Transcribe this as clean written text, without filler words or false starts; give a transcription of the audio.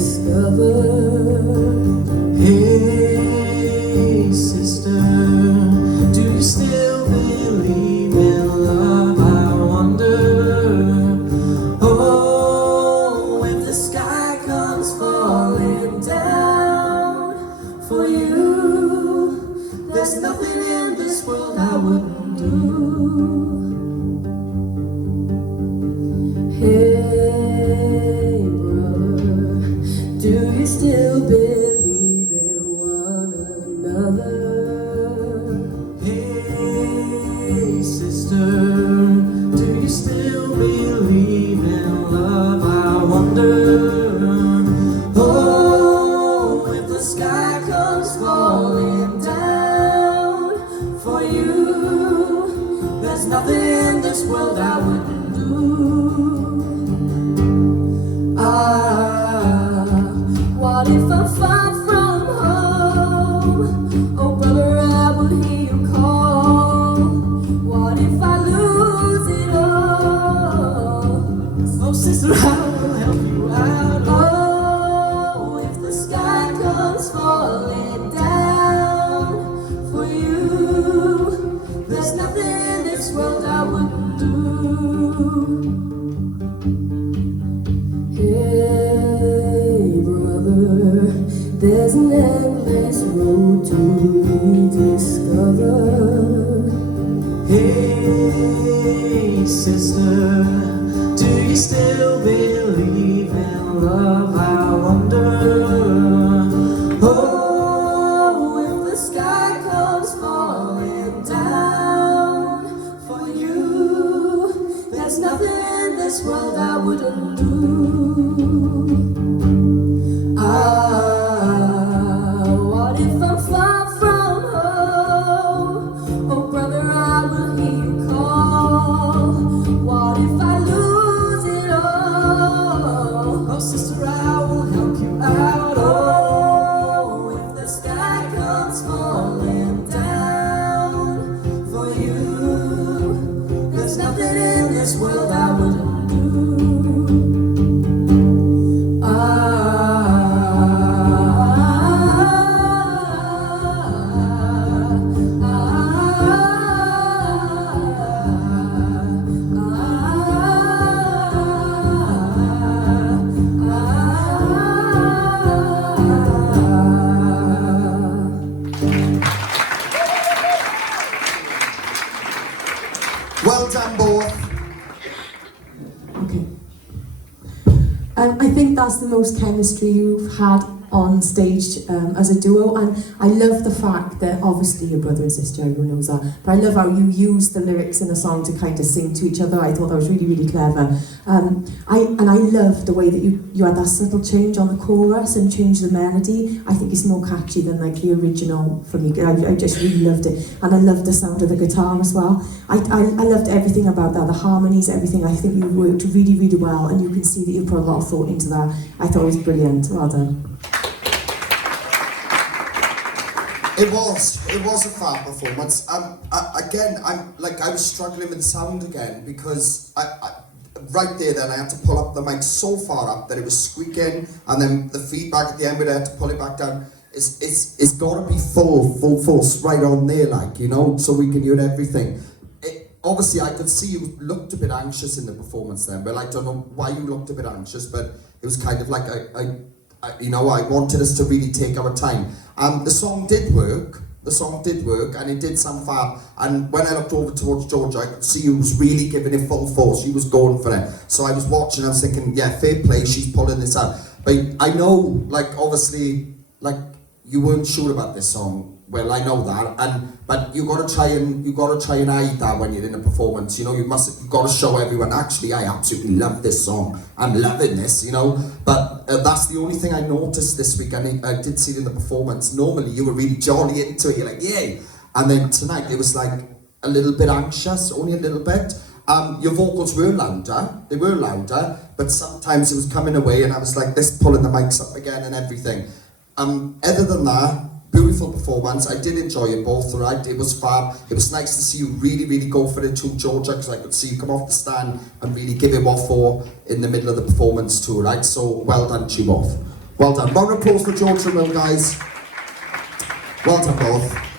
discover. Hey sister, do you still believe in love? I wonder. Oh, if the sky comes falling down for you, there's nothing in this world I wouldn't do. Hey brother, do you still believe in one another? Hey sister, do you still believe in love? I wonder. Oh, if the sky comes falling down for you, there's nothing in this world I wouldn't do. What if I'm far from home? Oh brother, I will hear you call. What if I lose it all? Oh sister, I will help you out. Oh, if the sky comes falling down for you, there's nothing in this world I wouldn't do. Hey brother, there's an endless road to rediscover. Hey sister, do you still believe in love? I wonder. Oh, if the sky comes falling down for you, there's nothing in this world I wouldn't do. What if I'm far from home? Oh brother, I will hear you call. What if I lose it all? Oh sister, I will help you out. Oh, if the sky comes falling down for you, there's nothing in this world I wouldn't do. Well done, both. Okay. I think that's the most chemistry you've had on stage as a duo, and I love the fact that obviously you're brother and sister, everyone knows that, but I love how you use the lyrics in the song to kind of sing to each other. I thought that was really, really clever. I love the way that you had that subtle change on the chorus and changed the melody. I think it's more catchy than like the original for me. I just really loved it, and I loved the sound of the guitar as well. I loved everything about that, the harmonies, everything. I think you worked really, really well, and you can see that you put a lot of thought into that. I thought it was brilliant. Well done. It was a fab performance. Again, I was struggling with the sound again because right there then I had to pull up the mic so far up that it was squeaking, and then the feedback at the end where I had to pull it back down. It's got to be full force right on there, like, you know, so we can hear everything. Obviously, I could see you looked a bit anxious in the performance then, but I don't know why you looked a bit anxious, but it was kind of like I wanted us to really take our time. The song did work, and it did sound fab. And when I looked over towards Georgia, I could see you was really giving it full force. She was going for it. So I was watching, I was thinking, yeah, fair play, she's pulling this out. But I know, like, obviously, like, you weren't sure about this song. Well, I know that, but you gotta try and hide that when you're in a performance. You know, you've got to show everyone. Actually, I absolutely love this song. I'm loving this. You know, but that's the only thing I noticed this week. And I did see it in the performance. Normally, you were really jolly into it. You're like, yay! And then tonight, it was like a little bit anxious, only a little bit. Your vocals were louder. They were louder, but sometimes it was coming away, and I was like this, pulling the mics up again and everything. Other than that, beautiful performance. I did enjoy it both, right? It was fab. It was nice to see you really, really go for it too, Georgia, because I could see you come off the stand and really give it what for in the middle of the performance too, right? So well done to you both. Well done. Round of applause for George and Will, guys. Well done both.